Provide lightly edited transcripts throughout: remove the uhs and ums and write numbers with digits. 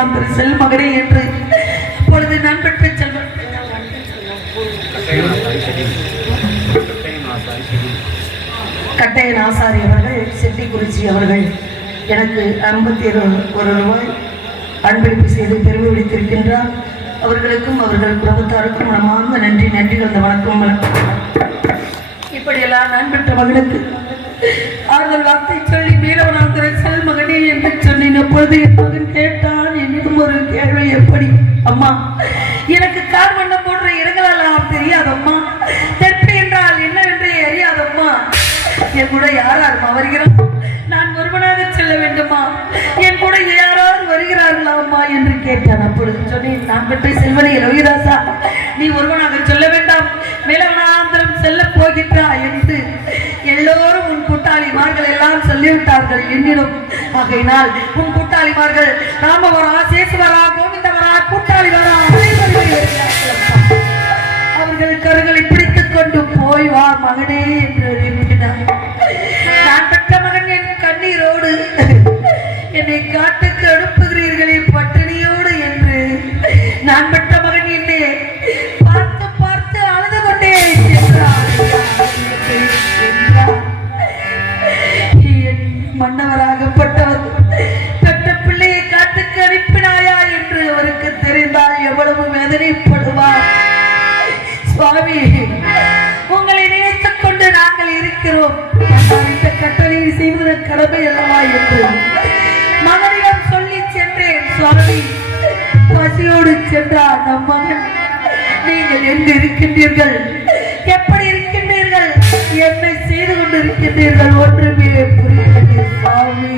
வேளாண் திரு செல்மகனே என்று பொழுது நான் பெற்ற செல்வன் கட்டையன் ஆசாரி அவர்கள் செட்டிக்குறிச்சி அவர்கள் எனக்கு 51 ரூபாய் அன்பளிப்பு செய்து பெருமைப்படுத்தியிருக்கின்றார். அவர்களுக்கும் அவர்கள் குடும்பத்தாருக்கும் மனமார்ந்த நன்றி கலந்த வணக்கம். இப்படியெல்லாம் நான் பெற்ற மகனுக்கு ஆறுதல் வார்த்தை சொல்லி வீரவனாந்திர செல்மகனே என்று சொன்ன பொழுது என் மகன் கேட்டான். என்னிடம் ஒரு கேள்வி, எப்படி அம்மா எனக்கு கார் வண்ணம் போன்ற இடங்களெல்லாம் தெரியாதம்மா, தெற்கு என்றால் என்னவென்றே அறியாதம்மா, என் கூட யாராருமா வருகிறோம், நான் ஒருவனாக செல்ல வேண்டுமா, என் கூட யாராவது வருகிறார்களா அம்மா என்று கேட்டான். அப்பொழுது சொன்னேன், நான் பெற்ற செல்வனே ரவிதாசா, நீ ஒருவனாக சொல்ல வேண்டாம், மேலவனாந்திரம் செல்ல போகின்றா என்று எல்லோரும் உன் கூட்டாளிமார்கள் எல்லாம் சொல்லிவிட்டார்கள் என்னிடம். ஆகையினால் உன் கூட்டாளிமார்கள் ராமவரா, சேசுவரா, கோவிந்தவரா, கூட்டாளிவரா அவர்கள் கருகளை பிடித்துக் கொண்டு போய் வா மகனே என்று எழுப்பினார். நான் பெற்ற மகன் என் கண்ணீரோடு என்னை காட்டுக்கு அனுப்புகிறீர்களே பட்டினியோடு என்று நான் பெற்ற மகன் என்னை பார்த்து பார்த்து அழுது கொண்டே சென்றார். மன்னவராகப்பட்டவர் பெற்ற பிள்ளையை காட்டுக்கு அனுப்பினாயா என்று அவருக்கு தெரிந்தால் எவ்வளவு வேதனைப்படுவார். சுவாமி, உங்களை நினைத்துக் கொண்டு நாங்கள் இருக்கிறோம், இந்த கட்டளையை செய்வத கடமை அல்லவா என்று மகனிடம் சொல்லி சென்றேன். சுவாமி, பசியோடு சென்றார் நம் மகன். நீங்கள் எங்கு இருக்கின்றீர்கள், எப்படி இருக்கின்றீர்கள், என்ன செய்து கொண்டிருக்கின்றீர்கள் ஒன்றுமே புரியவில்லை சுவாமி.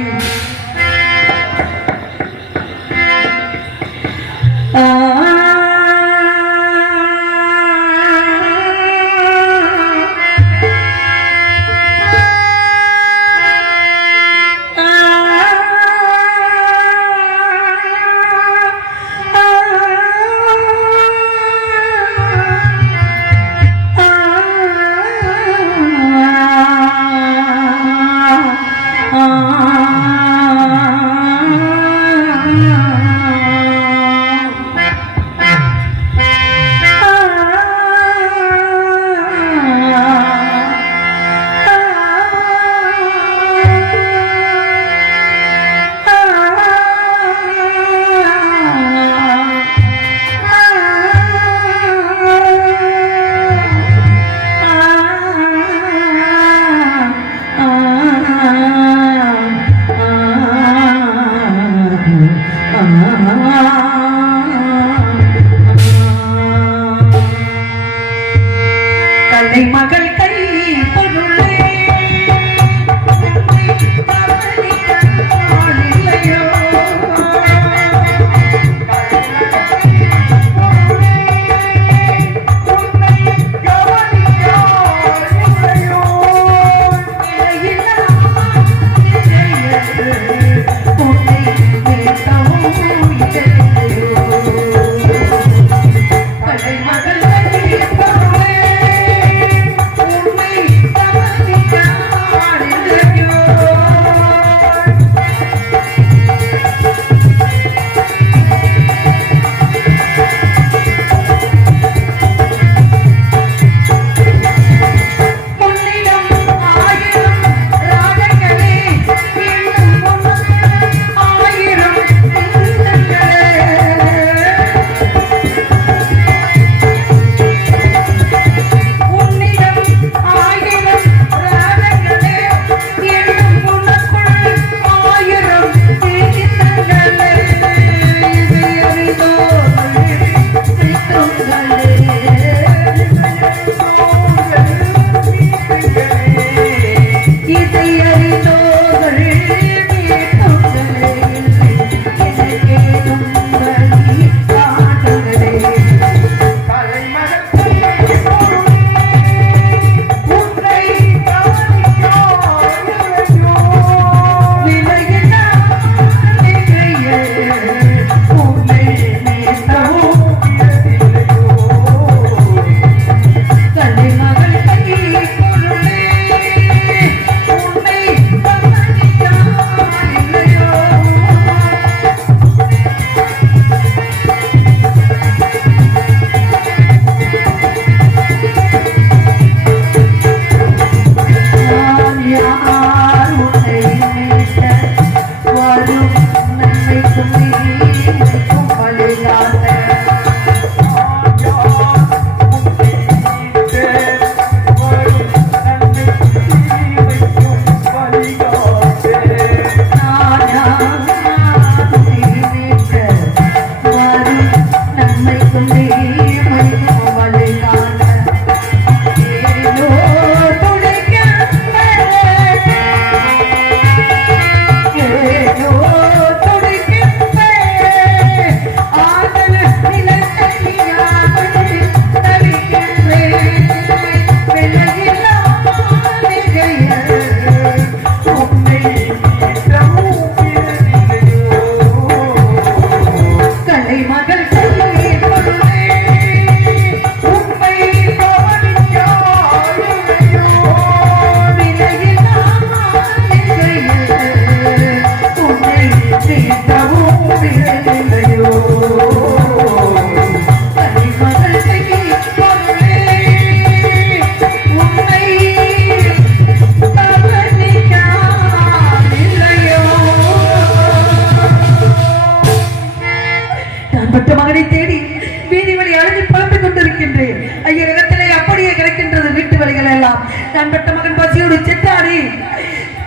நான் பெற்ற மகன் பசியோடு செத்தாடி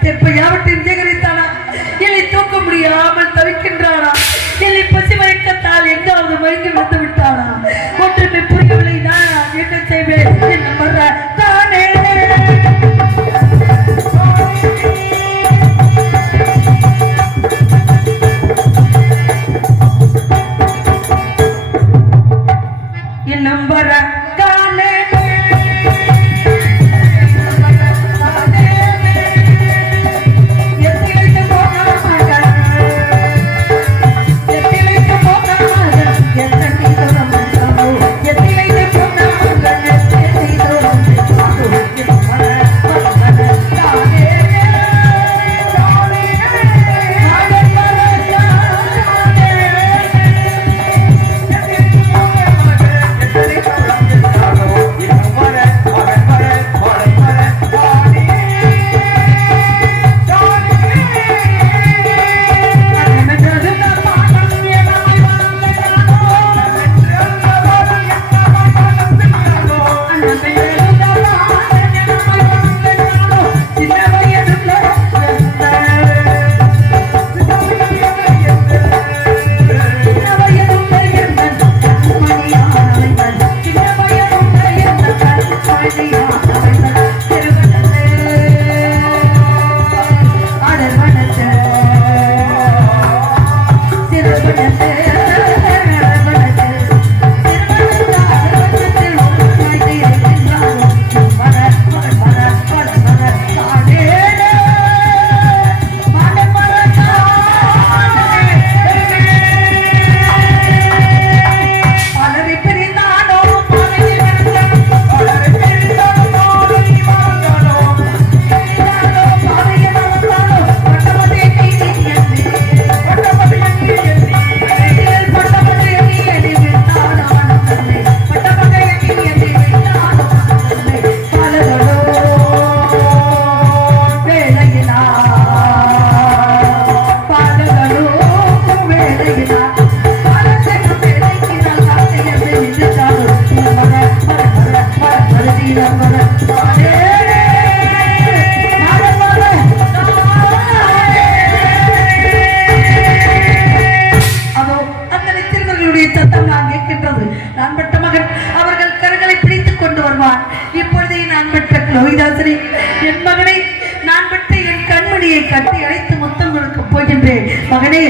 எப்ப யாவற்றையும் சேகரித்தானா என்னை தூக்க முடியாமல் தவிக்கின்றானா என்னை பசி மயக்கத்தால் எங்காவது மயங்கி வந்து விட்டானா ஒன்றுமே புரியவில்லை நான் என்ன செய்வேன் என்ன பண்ற தானே என் நம்பர தானே என் மகனை நான் பெற்ற என் கண்மணியை கட்டி அழைத்து முத்தம் கொடுக்க போகின்றேன் மகனே